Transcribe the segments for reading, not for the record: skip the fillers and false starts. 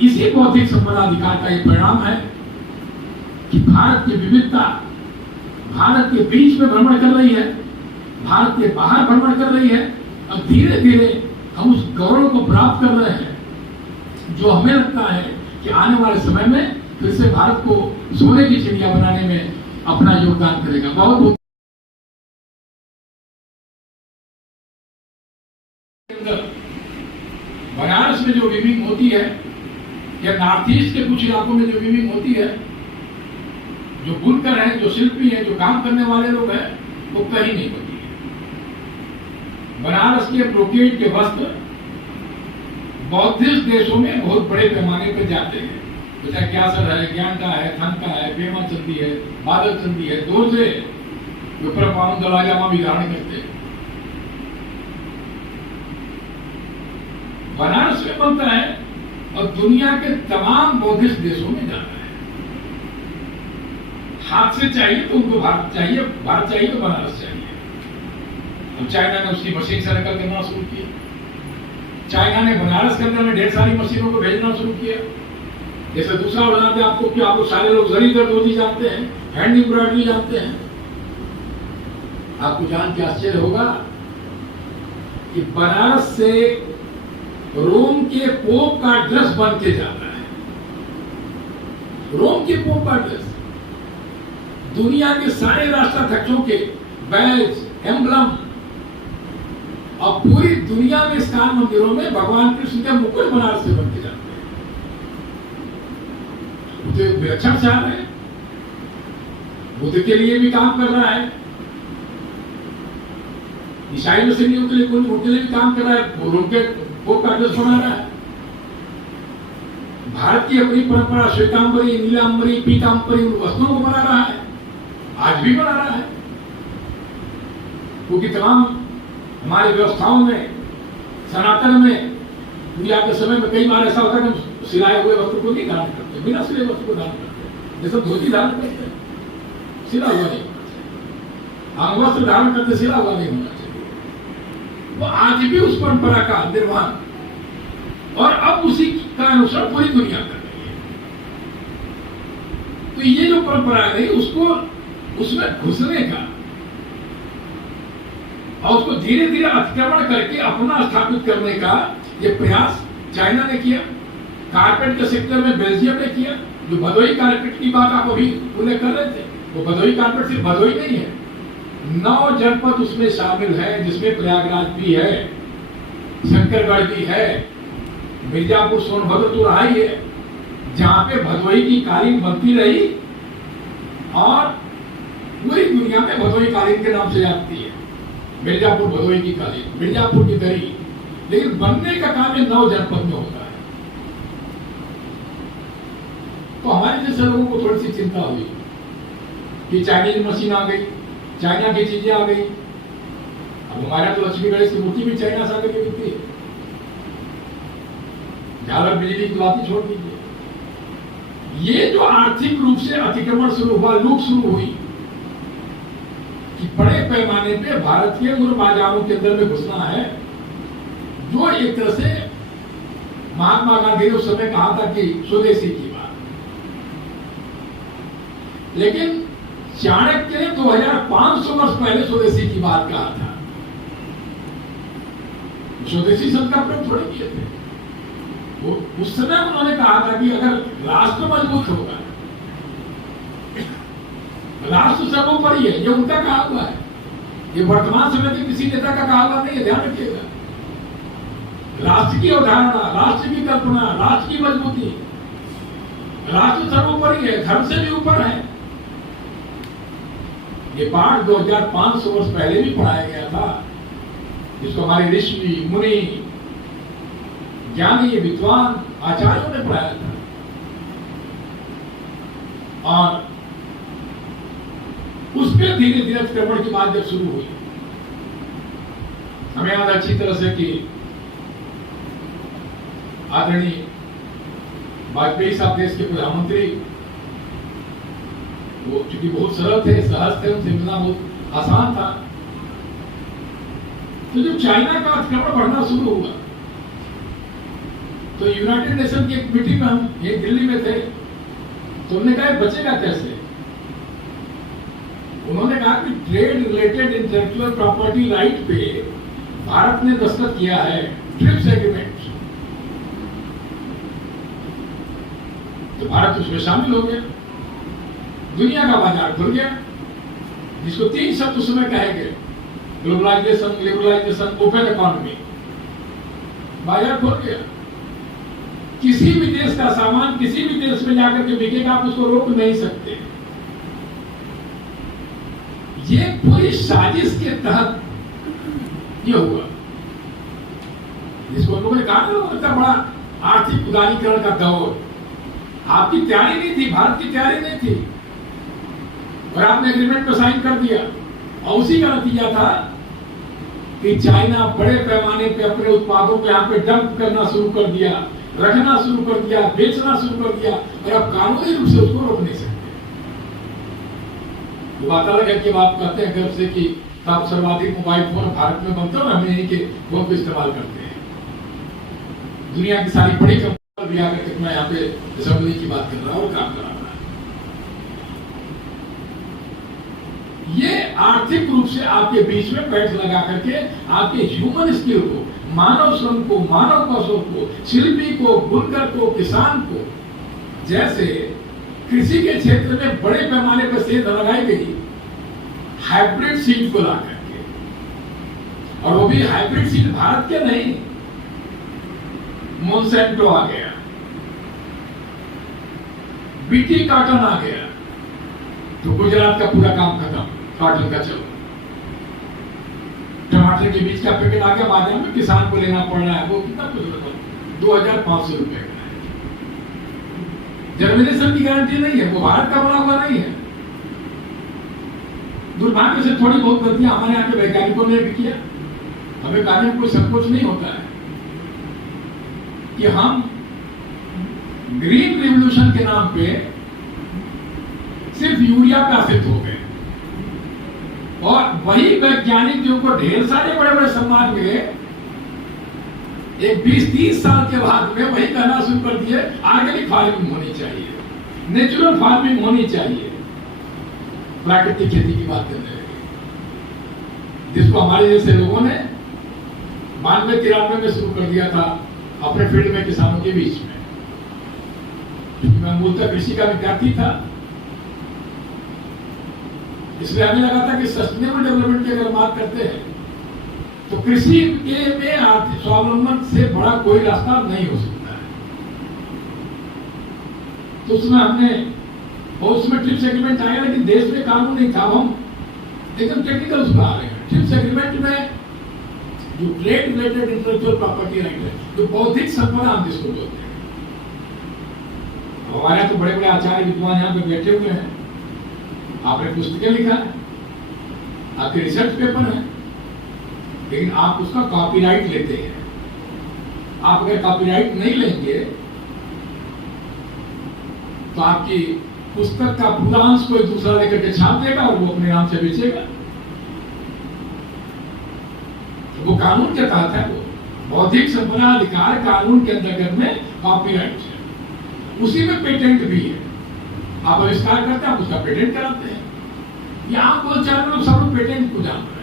इसी बौद्धिक संपदा अधिकार का ये परिणाम है कि भारत की विविधता भारत के बीच में भ्रमण कर रही है, भारत के बाहर भ्रमण कर रही है, और धीरे धीरे हम उस गौरव को प्राप्त कर रहे हैं जो हमें लगता है कि आने वाले समय में फिर से भारत को सोने की चिड़िया बनाने में अपना योगदान करेगा। बहुत बहुत बनारस में जो वीविंग होती है या नॉर्थ ईस्ट के कुछ इलाकों में जो वीविंग होती है, जो बुनकर हैं, जो शिल्पी हैं, जो काम करने वाले लोग हैं, वो कहीं नहीं होती है। बनारस के ब्रोकेड के वस्त्र बौद्धिस्ट देशों में बहुत बड़े पैमाने पर जाते हैं, जैसा क्यासर है, ज्ञानका है, थनका है, पेमा चंदी है, बादल चंदी है, दोरजे विप्र पावन दलाजामा भी धारण करते हैं। बनारस में बनता है और दुनिया के तमाम बौद्धिस्ट देशों में जाता है। हाथ से चाहिए तो उनको भारत चाहिए, भारत चाहिए तो बनारस चाहिए। अब चाइना ने उसकी मशीन से नकल करना शुरू किया, चाइना ने बनारस के अंदर में ढेर सारी मशीनों को भेजना शुरू किया। जैसे दूसरा बताते आपको कि आप सारे लोग जरी दर्दोजी जानते हैं, हैंड एम्ब्रॉयडरी जानते हैं। आपको जान के आश्चर्य होगा कि बनारस से रोम के पोप का ड्रेस बन के जाता है। रोम के पोप का ड्रेस दुनिया के सारे राष्ट्राध्यक्षों के बैज, एम्बलम, और पूरी दुनिया में इस्कान मंदिरों में भगवान कृष्ण के मुकुट बनारस से बन के जाते हैं। बुद्ध विलक्षण चाह रहे हैं, बुद्ध के लिए भी काम कर रहा है, ईसाई मुस्लिमों के लिए उनके लिए भी काम कर रहा है, रोम के पोप का ड्रेस बना रहा है। भारत की अपनी परंपरा श्वेतांबरी, नीलांबरी, पीतांबरी उन वस्त्रों को बना रहा है, आज भी बना रहा है। क्योंकि तमाम हमारी व्यवस्थाओं में, सनातन में, पूजा के समय में कई बार ऐसा होता है कि हम सिलाए हुए वस्त्र को नहीं धारण करते, बिना सिले वस्त्र को धारण करते, जैसे धोती धारण करते हैं, सिला हुआ नहीं होना चाहिए। अंगवस्त्र धारण करते सिला हुआ नहीं होना चाहिए। वो आज भी उस परंपरा का निर्माण और अब उसी का अनुसरण पूरी दुनिया कर रही है। तो ये जो परंपरा है उसको उसमें घुसने का और उसको धीरे धीरे अतिक्रमण करके अपना स्थापित करने का ये प्रयास चाइना ने किया। कारपेट के सेक्टर में बेल्जियम ने किया। जो भदोई कारपेट की बात आप अभी उल्लेख कर रहे थे, वो भदोई कारपेट सिर्फ भदोई नहीं है, 9 जनपद उसमें शामिल है, जिसमें प्रयागराज भी है, शंकरगढ़ भी है, मिर्जापुर सोनभद्र तो रहा ही है, जहां पे भदोई की कालीन बनती रही और पूरी दुनिया में भदोई कालीन के नाम से जानती है। मिर्जापुर भदोई की कालीन, मिर्जापुर की दरी, लेकिन बनने का काम ये 9 जनपद में होता है। तो हमारे जैसे लोगों को थोड़ी सी चिंता हुई कि चाइनीज मशीन आ गई, चाइना की चीजें आ गई। अब हमारा तो लक्ष्मी गणेश की मूर्ति भी चाइना से आकर के बिकती है। झालर बिजली की बात छोड़ दीजिए। ये जो आर्थिक रूप से अतिक्रमण शुरू हुआ, लूट शुरू हुई कि बड़े पैमाने पे भारत के उन बाजारों के अंदर में घुसना है, जो एक तरह से महात्मा गांधी ने उस समय कहा था कि स्वदेशी की बात। लेकिन चाणक्य ने 2500 वर्ष पहले स्वदेशी की बात कहा था। स्वदेशी शब्द का प्रयोग थोड़े किए थे। वो उस समय उन्होंने कहा था कि अगर राष्ट्र मजबूत होगा, राष्ट्र सर्वोपरि है, ये उनका कहा हुआ है, ये वर्तमान समय के किसी नेता का कहा हुआ नहीं है, ध्यान रखिएगा। राष्ट्र की अवधारणा, राष्ट्र की कल्पना, राष्ट्र की मजबूती, राष्ट्र सर्वोपरि है, धर्म से भी ऊपर है। ये पाठ 2500 वर्ष पहले भी पढ़ाया गया था, जिसको हमारे ऋषि, मुनि, ज्ञानी, विद्वान, आचार्यों ने पढ़ाया था। और उस पर धीरे धीरे अतिक्रमण की बात जब शुरू हुई, हमें याद अच्छी तरह से कि आदरणीय वाजपेयी साहब देश के प्रधानमंत्री, वो चूंकि बहुत सरल थे, सहज थे, उनसे मिलना बहुत आसान था। तो जब चाइना का अतिक्रमण बढ़ना शुरू हुआ तो यूनाइटेड नेशन की एक मीटिंग में हम ये दिल्ली में थे, तो उन्होंने कहा बचेगा कैसे। उन्होंने कहा कि trade related intellectual property right पे भारत ने दस्तखत किया है, ट्रिप्स एग्रीमेंट, तो भारत उसमें शामिल हो गया, दुनिया का बाजार खुल गया, जिसको 3 शब्द उस समय कहे गए, ग्लोबलाइजेशन, लिबरलाइजेशन, ओपन इकोनॉमी। बाजार खुल गया, किसी भी देश का सामान किसी भी देश में जाकर के बिकेगा, आप उसको रोक नहीं सकते। ये पूरी साजिश के तहत ये हुआ, जिसको लोगों ने कहा था बड़ा आर्थिक उदारीकरण का दौर। आपकी तैयारी नहीं थी, भारत की तैयारी नहीं थी, और आपने एग्रीमेंट पर साइन कर दिया, और उसी का नतीजा था कि चाइना बड़े पैमाने पे अपने उत्पादों को यहाँ पे डंप करना शुरू कर दिया, रखना शुरू कर दिया, बेचना शुरू कर दिया, और अब कानूनी रूप से उसको रोक नहीं सकते। बात अलग है कि आप कहते हैं गर्व से कि आप सर्वाधिक मोबाइल फोन भारत में बनते हो, हम यहीं के फोन को इस्तेमाल करते हैं। दुनिया की सारी बड़ी कंपनी भी आकर के मैं यहाँ पे असेंबली की बात कर रहा हूँ और काम करा रहा है। ये आर्थिक रूप से आपके बीच में पैठ लगा करके आपके ह्यूमन स्किल को, मानव श्रम को, मानव कौशल को, शिल्पी को, बुनकर को, किसान को, जैसे कृषि के क्षेत्र में बड़े पैमाने पर सेध लगाई गई हाइब्रिड सीड को ला करके, और वो भी हाइब्रिड सीड भारत के नहीं, मोनसेंटो आ गया, बीटी कॉटन आ गया, तो गुजरात का पूरा काम खत्म, कॉटन का चलो। टमाटर के बीज का पैकेट आ गया, बाजार में किसान को लेना पड़ रहा है, वो कितना कुछ 2500 रुपए का है। जर्मिनेशन की गारंटी नहीं है, वो भारत का बना हुआ नहीं है। दुर्भाग्य से थोड़ी बहुत गलतियां हमारे यहाँ के वैज्ञानिकों ने भी किया, हमें कहने में कोई संकोच नहीं होता है कि हम ग्रीन रिवॉल्यूशन के नाम पे सिर्फ यूरिया पे आश्रित हो गए, और वही वैज्ञानिक जिनको ढेर सारे बड़े बड़े सम्मान मिले, एक 20-30 साल के बाद में वही कहना शुरू कर दिए ऑर्गेनिक फार्मिंग होनी चाहिए, नेचुरल फार्मिंग होनी चाहिए, प्राकृतिक खेती की बात करने लगे, जिसको हमारे जैसे लोगों ने 92-93 में शुरू कर दिया था अपने फील्ड में किसानों के बीच में। मैं मूलतः कृषि का विद्यार्थी था, इसलिए हमें लगा था कि सस्टेनेबल डेवलपमेंट की अगर बात करते हैं तो कृषि के में आर्थिक स्वावलंबन से बड़ा कोई रास्ता नहीं हो सकता है। तो उसमें हमने, और उसमें ट्रिप्स एग्रीमेंट आया, लेकिन देश में कानून नहीं था। हम एकदम टेक्निकल उसमें आ रहे हैं। ट्रिप्स एग्रीमेंट में जो trade related intellectual property right है, जो बौद्धिक संपदा हम जिसको बोलते हैं, हमारे तो बड़े बड़े आचार्य विद्वान यहाँ पे बैठे हुए हैं, आपने पुस्तकें लिखा है, आपके रिसर्च पेपर है, लेकिन आप उसका कॉपीराइट लेते हैं। आप अगर कॉपीराइट नहीं लेंगे तो आपकी पुस्तक का पूरा अंश कोई दूसरा लेकर के छाप देगा और वो अपने नाम से बेचेगा। तो वो कानून के तहत है, वो बौद्धिक संपदा अधिकार कानून के अंतर्गत में कॉपीराइट है, उसी में पेटेंट भी है। आप आविष्कार करते हैं, आप उसका पेटेंट कराते हैं। ये आप बोलचाल में सब लोग पेटेंट को जान रहे हैं।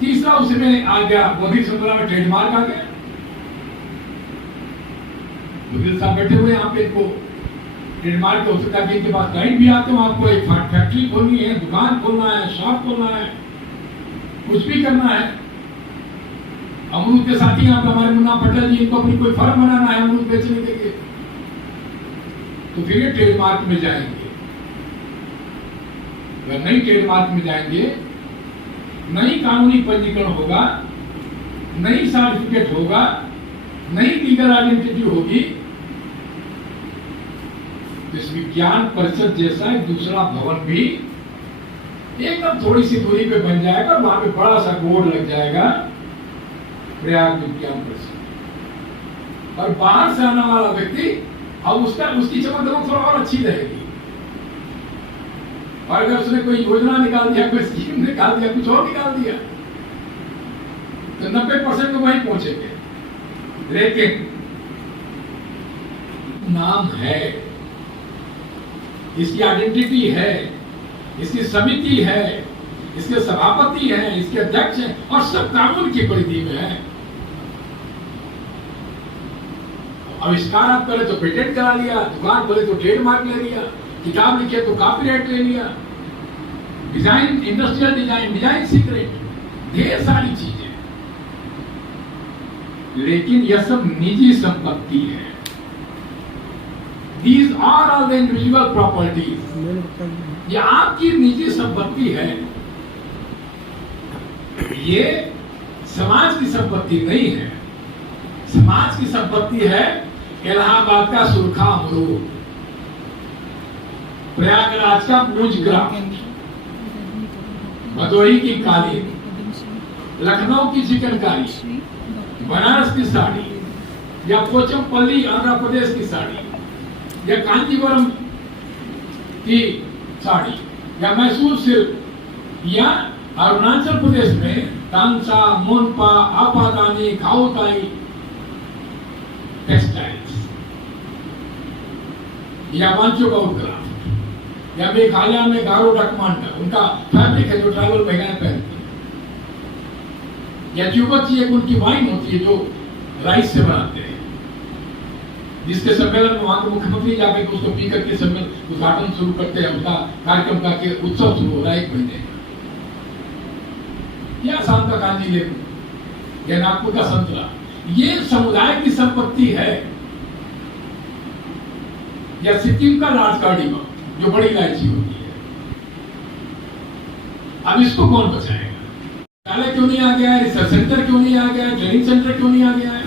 तीसरा उसमें आ गया बौद्धिक संपदा में ट्रेडमार्क आ गया। वकील साहब बैठे हुए यहाँ पे, इनको ट्रेडमार्क की आवश्यकता की, इनके पास क्लाइंट भी आते हो, आपको एक फैक्ट्री खोलनी है, दुकान खोलना है, शॉप खोलना है, कुछ भी करना है। अमरूद के साथी यहाँ पे हमारे मुन्ना पटेल जी, इनको अपनी कोई फर्म बनाना है अमरूद बेचने के लिए, तो फिर ये ट्रेडमार्क में जाएंगे। अगर नई ट्रेडमार्क में जाएंगे, नई कानूनी पंजीकरण होगा, नई सर्टिफिकेट होगा, नई लीगल आइडेंटिटी होगी, तो इस विज्ञान परिषद जैसा एक दूसरा भवन भी एकदम थोड़ी सी दूरी पे बन जाएगा, और वहां पे बड़ा सा बोर्ड लग जाएगा, प्रयाग विज्ञान परिषद। और बाहर से आने वाला व्यक्ति, अब उसकी चमक दमक थोड़ा और अच्छी रहेगी। और अगर उसने कोई योजना निकाल दिया, कोई स्कीम निकाल दिया, कुछ और निकाल दिया, तो 90% तो वहीं पहुंचेंगे। लेकिन नाम है, इसकी आइडेंटिटी है, इसकी समिति है, इसके सभापति हैं, इसके अध्यक्ष हैं और सब कानून की परिधि में है। आविष्कार आप करे तो पेटेंट करा लिया, दुकान खोले तो ट्रेडमार्क ले लिया, किताब लिखे तो कॉपीराइट ले लिया, design, industrial design, design secret, ढेर सारी चीजें। लेकिन यह सब निजी संपत्ति है। These are all the individual properties। ये आपकी निजी संपत्ति है, ये समाज की संपत्ति नहीं है। समाज की संपत्ति है इलाहाबाद का सुरखा अमरूद, प्रयागराज का मूंज ग्राम, भदोही की कालीन, लखनऊ की चिकनकारी, बनारस की साड़ी, या पोचमपल्ली आंध्र प्रदेश की साड़ी, या कांचीपुरम की साड़ी, या मैसूर सिल्क, या अरुणाचल प्रदेश में तांसा, मोनपा, आपादानी, खाओताई टेक्सटाइल्स, या वांचोगौड क्राफ्ट, या मेघालय में गारो डकमांडा, उनका फैब्रिक है जो ट्राइबल महिलाएं पहनती हैं, या चुबची एक उनकी वाइन होती है जो राइस से बनाते हैं, जिसके सम्मेलन में वहां के मुख्यमंत्री जाकर उसको पी करके सम्मेलन उद्घाटन शुरू करते हैं, उसका कार्यक्रम का के उत्सव शुरू हो रहा है 1 महीने का। या आसाम का कांजी लेबू, या नागपुर का संतरा, ये समुदाय की संपत्ति है। या सिक्किम का राजकार्डिमा जो बड़ी इलायची होती है। अब इसको कौन बचाएगा? विद्यालय क्यों नहीं आ गया है? रिसर्च सेंटर क्यों नहीं आ गया है? ट्रेनिंग सेंटर क्यों नहीं आ गया है?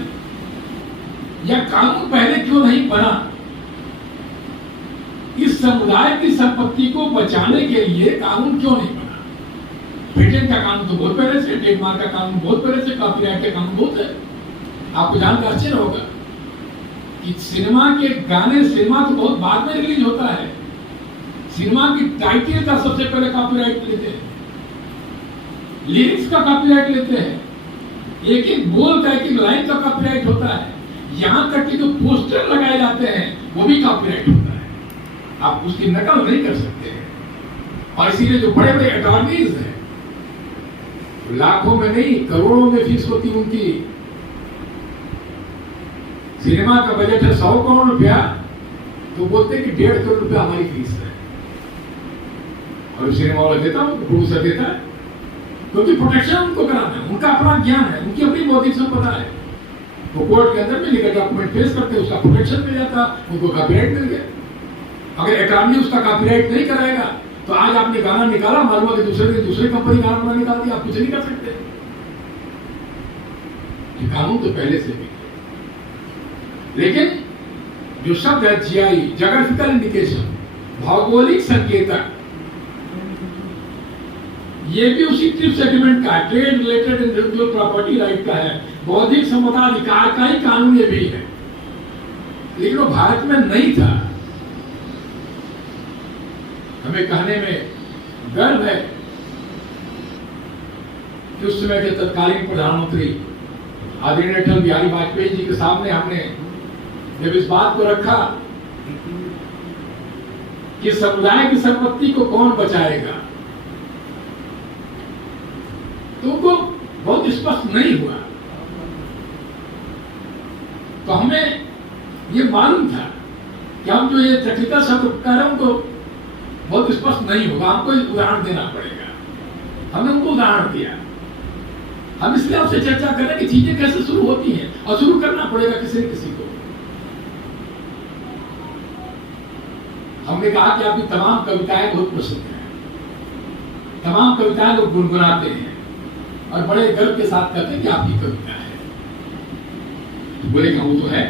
या कानून पहले क्यों नहीं बना? इस समुदाय की संपत्ति को बचाने के लिए कानून क्यों नहीं बना? पेटेंट का कानून तो बहुत पहले से, ट्रेडमार्क का कानून बहुत पहले से, कॉपीराइट का कानून बहुत है। आपको जानकर आश्चर्य होगा कि सिनेमा के गाने, सिनेमा तो बहुत बाद में रिलीज होता है, सिनेमा की टाइटल का सबसे पहले कॉपीराइट लेते हैं, लिरिक्स का कॉपीराइट लेते हैं, एक एक बोल का, एक एक लाइन का कॉपीराइट होता है, यहां तक कि जो पोस्टर लगाए जाते हैं वो भी कॉपीराइट होता है। आप उसकी नकल नहीं कर सकते हैं। और इसीलिए जो बड़े बड़े अटॉर्नीज हैं, लाखों में नहीं करोड़ों में फीस होती उनकी। सिनेमा का बजट है 100 करोड़ रुपया, तो बोलते हैं कि 1.5 करोड़ रुपया हमारी फीस है, और सिनेमा वाला देता है, प्रोड्यूसर देता है, क्योंकि प्रोटेक्शन उनको कराना है, उनका अपना ज्ञान है, उनकी अपनी बौद्धिक संपदा है। वो कोर्ट के अंदर में लिखा डॉक्यूमेंट पेश करते हैं, उसका प्रोटेक्शन मिल जाता, उनको कॉपीराइट मिल गया। अगर अटॉर्नी उसका कॉपीराइट नहीं कराएगा तो आज आपने गाना निकाला, मालूम कि दूसरे दिन दूसरी कंपनी गाना बना निकाल दिया, आप कुछ नहीं कर सकते। ये कानून तो पहले से भी, लेकिन जो शब्द है जीआई, ज्योग्राफिकल इंडिकेशन, भौगोलिक संकेतक, ये भी उसी ट्रिप्स एग्रीमेंट का है, trade related intellectual property right का है, बौद्धिक संपदा अधिकार का ही कानून ये भी है, लेकिन वो भारत में नहीं था। हमें कहने में गर्व है कि उस समय के तत्कालीन प्रधानमंत्री आदरणीय अटल बिहारी वाजपेयी जी के सामने हमने जब इस बात को रखा कि समुदाय की संपत्ति को कौन बचाएगा, तो उनको बहुत स्पष्ट नहीं हुआ। तो हमें ये मालूम था कि हम जो ये तकनीकल शब्द कह रहे हैं उनको बहुत स्पष्ट नहीं होगा, हमको उदाहरण देना पड़ेगा। हमने उनको उदाहरण दिया। हम इसलिए आपसे चर्चा कर रहे हैं कि चीजें कैसे शुरू होती हैं, और शुरू करना पड़ेगा किसी न किसी को। हमने कहा कि आपकी तमाम कविताएं बहुत प्रसिद्ध हैं, तमाम कविताएं लोग गुनगुनाते हैं और बड़े गर्व के साथ कहते हैं कि आपकी कविता है। तो बोले कि वो तो है।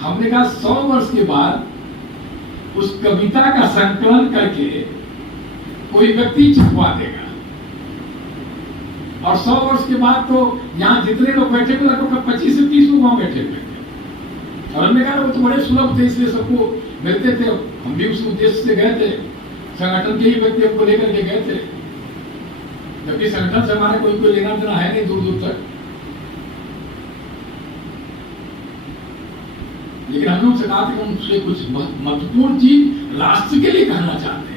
हमने कहा 100 वर्ष के बाद उस कविता का संकलन करके कोई व्यक्ति छपवा देगा, और 100 वर्ष के बाद तो यहाँ जितने लोग बैठे हुए लगभग 25 से 30 लोग वहां बैठे हुए थे। और हमने कहा वो तो बड़े सुलभ थे, इसलिए सबको मिलते थे। हम भी उस उद्देश्य से गए थे, संगठन के ही व्यक्ति हमको लेकर के गए थे, जबकि संगठन से हमारा कोई लेना देना है नहीं दूर दूर तक। लेकिन हमने उनसे कहा था कि उनसे कुछ महत्वपूर्ण चीज राष्ट्र के लिए कहना चाहते हैं।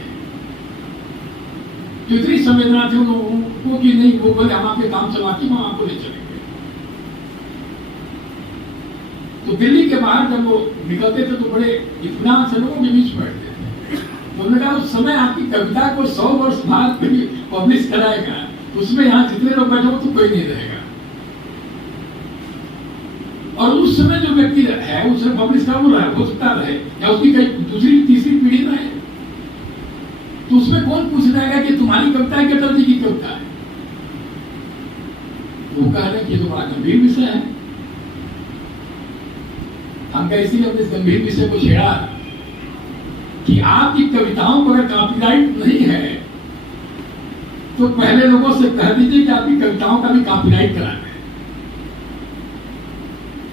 तो इतनी संवेदना थी उनको कि नहीं, वो बोले हम आपके काम चला के हम आपको ले चलेंगे। तो दिल्ली के बाहर जब वो निकलते थे तो बड़े इत्मीनान से लोगों के बीच बैठते थे। तो उन्होंने कहा उस समय आपकी कविता को 100 वर्ष बाद पब्लिश कराएगा, उसमें यहाँ जितने लोग बैठे हो तो कोई नहीं रहेगा। और उस समय जो व्यक्ति है उसने पब्लिश कर रहा है, हो सकता रहे या उसकी कई दूसरी तीसरी पीढ़ी रहे, तो उसमें कौन पूछ रहेगा कि तुम्हारी कविता है कि अटल जी की कविता है? वो कह रहे हैं कि ये तो बड़ा गंभीर विषय है। हम इसीलिए हमने इस गंभीर विषय को छेड़ा कि आपकी कविताओं पर अगर कॉपीराइट नहीं है तो पहले लोगों से कह दीजिए कि आपकी कविताओं का भी कॉपीराइट करा दें,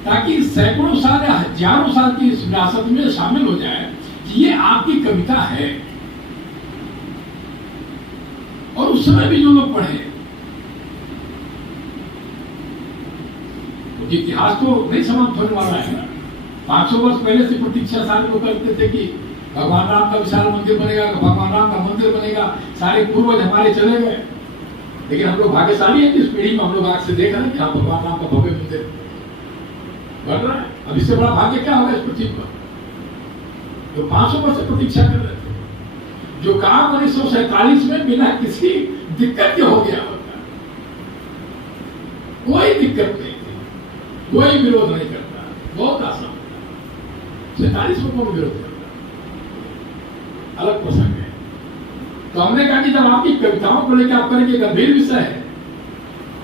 ताकि सैकड़ों साल या हजारों साल की इस विरासत में शामिल हो जाए कि ये आपकी कविता है। और उस समय भी जो लोग पढ़े, तो इतिहास तो नहीं समाप्त होने वाला है। 500 वर्ष पहले से प्रतीक्षा सारे लोग करते थे कि भगवान राम का विशाल मंदिर बनेगा, भगवान राम का मंदिर बनेगा, सारे पूर्वज हमारे चले गए। लेकिन हम लोग भाग्यशाली हैं कि इस पीढ़ी में हम लोग आग से देख रहे हैं कि हाँ भगवान राम का भव्य मंदिर बढ़ रहा है। अब इससे बड़ा भाग्य क्या होगा इस पृथ्वी पर? तो 500 वर्ष से प्रतीक्षा कर रहे थे। जो काम 1947 में बिना किसी दिक्कत के हो गया होता, कोई दिक्कत नहीं थी, कोई विरोध नहीं करता, बहुत आसान था। 47 में कौन विरोध करता? अलग प्रसंग है। तो हमने कहा कि जब आपकी कविताओं को लेकर आप करेंगे गंभीर विषय है,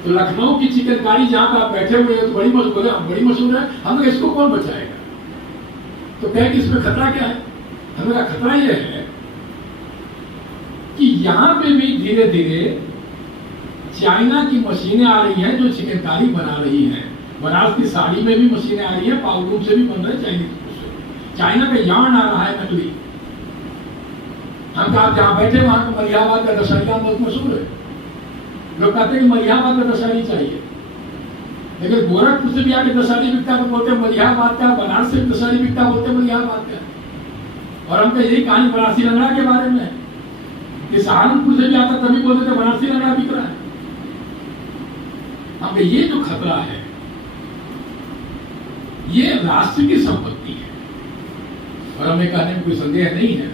तो लखनऊ की चिकनकारी जहां पर आप बैठे हुए हैं तो बड़ी मशहूर है, बड़ी मशहूर है, हमें इसको कौन बचाएगा? तो कहे कि इसमें खतरा क्या है? हमें खतरा यह है कि यहां पे भी धीरे धीरे चाइना की मशीनें आ रही हैं जो चिकनकारी बना रही हैं। बनारस की साड़ी में भी मशीनें आ रही हैं, पाउडर से भी बन रहे चाइनीज। चाइना का यार्न आ रहा है नकली। हम कहा जहां बैठे वहां तो मलिहाबाद का दशहरी बहुत मशहूर है। लोग कहते हैं कि मलिहाबाद का दशहरी चाहिए, लेकिन गोरखपुर से भी आके दशहरी बिकता तो बोलते मलिहाबाद का, बनारस से दशहरी बिकता बोलते मलिहाबाद का। और हमको यही कहानी बनारसी लंगड़ा के बारे में, कि सहारनपुर से भी आता तभी बोलते थे बनारसी लंगड़ा बिक रहा है। हमको ये जो खतरा है ये राष्ट्र की संपत्ति है, और हमें कहने में कोई संदेह नहीं है